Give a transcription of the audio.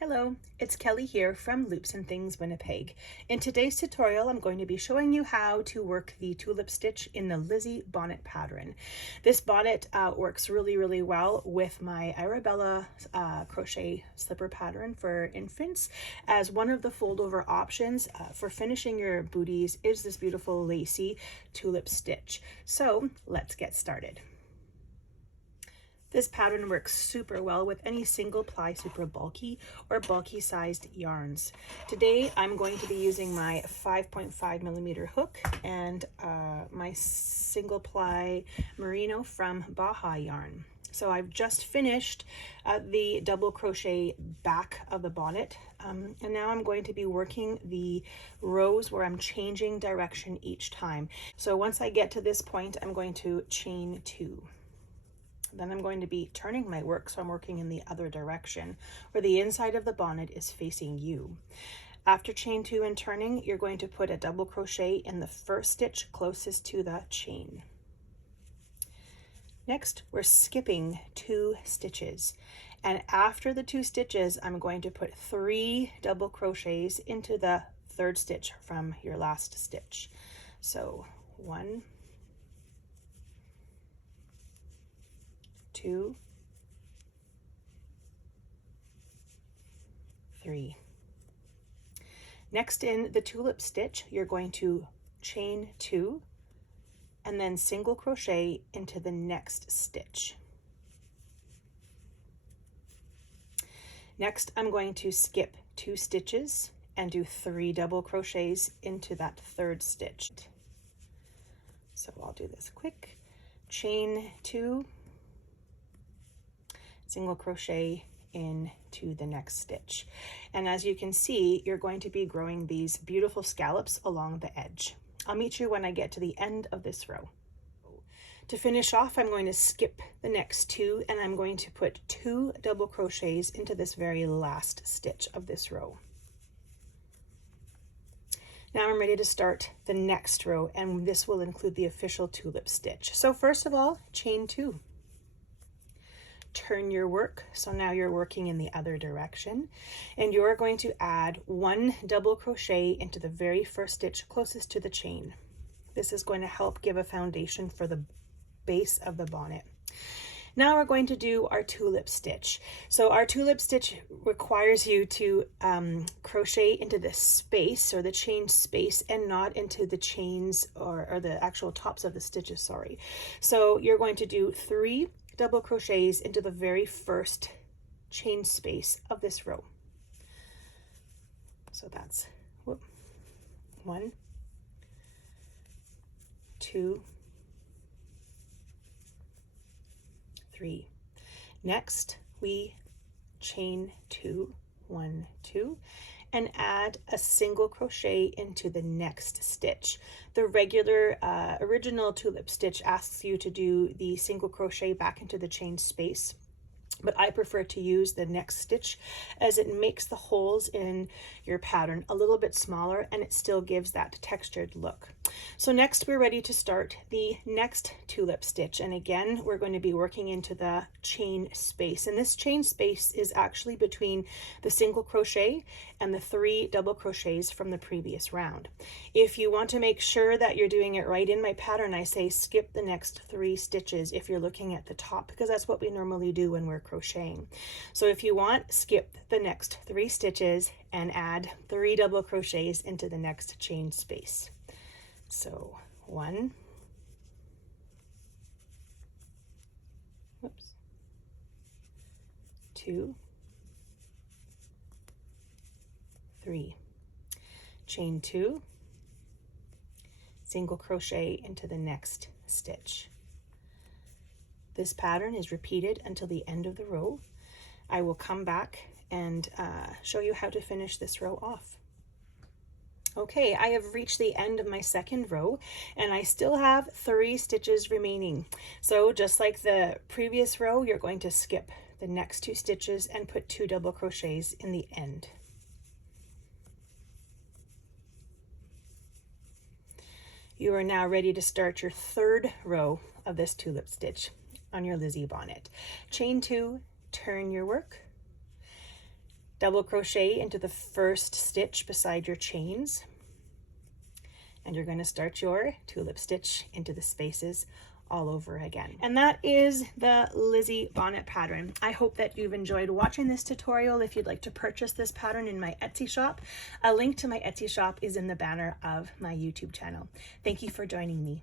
Hello, it's Kelly here from Loops and Things Winnipeg. In today's tutorial, I'm going to be showing you how to work the tulip stitch in the Lizzy bonnet pattern. This bonnet works really well with my Arabella crochet slipper pattern for infants, as one of the fold over options for finishing your booties is this beautiful lacy tulip stitch. So let's get started. This pattern works super well with any single ply super bulky or bulky sized yarns. Today I'm going to be using my 5.5 millimeter hook and my single ply merino from Baja yarn. So I've just finished the double crochet back of the bonnet, and now I'm going to be working the rows where I'm changing direction each time. So once I get to this point, I'm going to chain 2. Then I'm going to be turning my work, so I'm working in the other direction where the inside of the bonnet is facing you. After chain 2 and turning, you're going to put a double crochet in the first stitch closest to the chain. Next, we're skipping 2 stitches, and after the 2 stitches, I'm going to put 3 double crochets into the third stitch from your last stitch. So 1, 2, 3. Next, in the tulip stitch, you're going to chain 2 and then single crochet into the next stitch. Next, I'm going to skip 2 stitches and do 3 double crochets into that third stitch. So I'll do this quick. Chain 2, single crochet into the next stitch. And as you can see, you're going to be growing these beautiful scallops along the edge. I'll meet you when I get to the end of this row. To finish off, I'm going to skip the next 2 and I'm going to put 2 double crochets into this very last stitch of this row. Now I'm ready to start the next row, and this will include the official tulip stitch. So first of all, chain 2. Turn your work, so now you're working in the other direction, and you're going to add 1 double crochet into the very first stitch closest to the chain. This is going to help give a foundation for the base of the bonnet. Now we're going to do our tulip stitch. So our tulip stitch requires you to crochet into the space, or the chain space, and not into the chains or the actual tops of the stitches, sorry. So you're going to do 3 double crochets into the very first chain space of this row. So that's 1, 2, 3. Next, we chain 2, 1, 2, and add a single crochet into the next stitch. The regular original tulip stitch asks you to do the single crochet back into the chain space, but I prefer to use the next stitch as it makes the holes in your pattern a little bit smaller and it still gives that textured look. So next we're ready to start the next tulip stitch, and again we're going to be working into the chain space, and this chain space is actually between the single crochet and the 3 double crochets from the previous round. If you want to make sure that you're doing it right in my pattern, I say skip the next 3 stitches if you're looking at the top, because that's what we normally do when we're crocheting. So if you want, skip the next 3 stitches and add 3 double crochets into the next chain space. So 1, 2, 3, chain 2, single crochet into the next stitch. This pattern is repeated until the end of the row. I will come back and show you how to finish this row off. Okay, I have reached the end of my second row and I still have 3 stitches remaining. So just like the previous row, you're going to skip the next 2 stitches and put 2 double crochets in the end. You are now ready to start your third row of this tulip stitch on your Lizzy bonnet. Chain 2, turn your work, double crochet into the first stitch beside your chains, and you're going to start your tulip stitch into the spaces all over again. And that is the Lizzy Bonnet pattern. I hope that you've enjoyed watching this tutorial. If you'd like to purchase this pattern in my Etsy shop, a link to my Etsy shop is in the banner of my YouTube channel. Thank you for joining me.